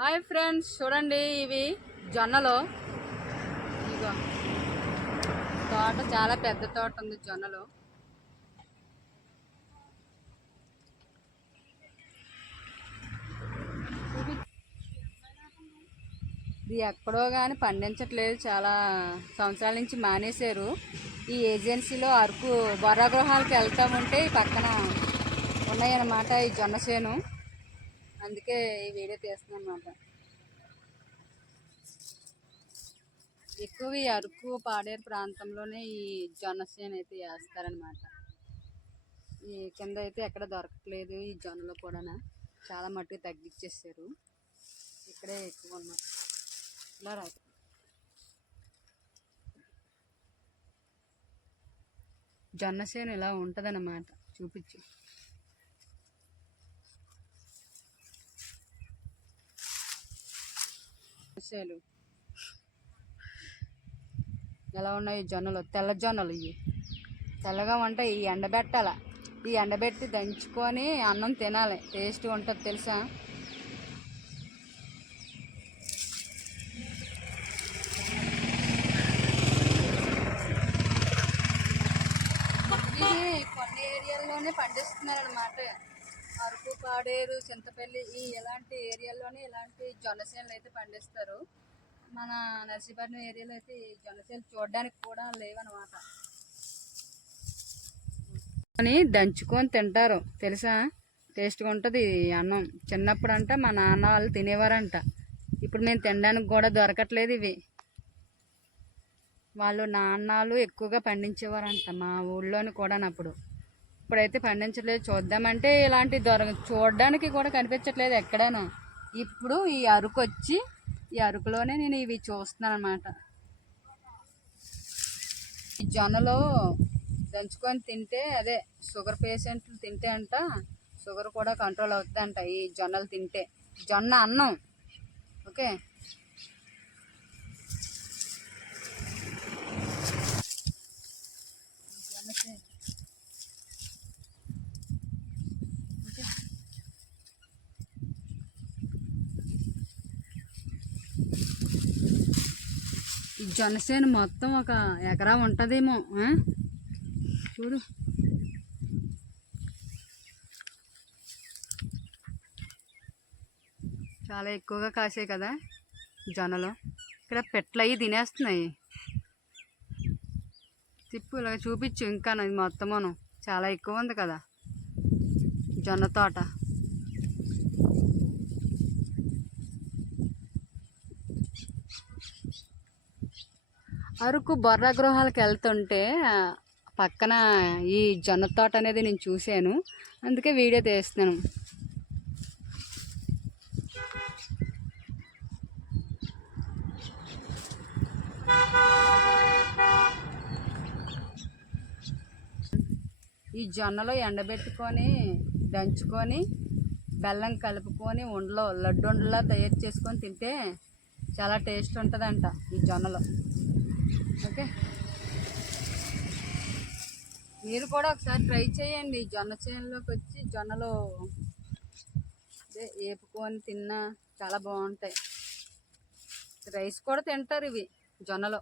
Hi friends చూడండి ఇవి జొన్నలు. ఇగో తోట చాలా పెద్ద తోట ఉంది జొన్నలు. ఇది ఎక్కడో కానీ పండించట్లేదు చాలా సంవత్సరాల నుంచి మానేశారు. ఈ ఏజెన్సీలో అరకు బొర్రా గృహాలకు వెళ్తామంటే ఈ పక్కన ఉన్నాయన్నమాట ఈ జొన్న చేను. అందుకే ఈ వీడియో తీస్తున్నాం అనమాట ఎక్కువ ఈ అరకు పాడేరు ప్రాంతంలోనే ఈ జొన్న చేను అయితే వేస్తారనమాట. ఈ కింద అయితే ఎక్కడ దొరకట్లేదు ఈ జొన్నలు కూడా చాలా మట్టుకు తగ్గించేసారు ఇక్కడే ఎక్కువ ఉన్నాయి ఇలా రా జొన్న చేను ఇలా ఉంటుందన్నమాట. చూపించు. చేలు ఎలా ఉన్నాయి జొన్నలు? తెల్ల జొన్నలు ఇవి తెల్లగా ఉంటాయి ఈ ఎండబెట్టాల ఈ ఎండబెట్టి దంచుకొని అన్నం తినాలి. టేస్ట్ ఉంటుంది తెలుసా? ఇది కొన్ని ఏరియాల్లోనే పండిస్తున్నారన్నమాట. అరకు పాడేరు చింతపల్లి ఈ ఇలాంటి ఏరియాల్లోనే ఇలాంటి జొన్నసేనలు అయితే పండిస్తారు? మన నర్సీపట్నం ఏరియాలో అయితే ఈ జొన్నసేలు చూడడానికి కూడా లేవన్నమాట అని దంచుకొని తింటారు. తెలుసా? టేస్ట్గా ఉంటుంది అన్నం. చిన్నప్పుడు అంట మా నాన్న వాళ్ళు తినేవారంట. ఇప్పుడు మేము తినడానికి కూడా దొరకట్లేదు ఇవి. వాళ్ళు నాన్నలు ఎక్కువగా పండించేవారంట మా ఊళ్ళోని కూడా అప్పుడు ఇప్పుడైతే పండించలేదు. చూద్దామంటే ఇలాంటి దొర చూడడానికి కూడా కనిపించట్లేదు ఎక్కడైనా. ఇప్పుడు ఈ అరకు వచ్చి ఈ అరకులోనే నేను ఇవి చూస్తున్నాను అనమాట ఈ జొన్నలో దంచుకొని తింటే అదే షుగర్ పేషెంట్లు తింటే అంట షుగర్ కూడా కంట్రోల్ అవుతుందంట ఈ జొన్నలు తింటే. జొన్న అన్నం. ఓకే? జొన్నకి ఓకే ఈ జొన్నసేను మొత్తం ఒక ఎకరా ఉంటుందేమో చూడు. చాలా ఎక్కువగా కాసాయి కదా జొన్నలు ఇక్కడ పెట్లు అవి తినేస్తున్నాయి. తిప్పు ఇలాగ చూపించు ఇంకా ఇది మొత్తమును. చాలా ఎక్కువ ఉంది కదా జొన్న తోట. అరకు బొర్రా గృహాలకు వెళ్తుంటే పక్కన ఈ జొన్న తోట అనేది నేను చూశాను. అందుకే వీడియో తీస్తున్నాను. ఈ జొన్నలో ఎండబెట్టుకొని దంచుకొని బెల్లం కలుపుకొని ఉండలో లడ్డు ఉండలా తయారు చేసుకొని తింటే చాలా టేస్ట్ ఉంటుందంట ఈ జొన్నలో. ఓకే. మీరు కూడా ఒకసారి ట్రై చేయండి. జొన్న చేనులోకి వచ్చి జొన్నలు అదే వేపుకొని తిన్నా చాలా బాగుంటాయి. రైస్ కూడా తింటారు ఇవి జొన్నలో.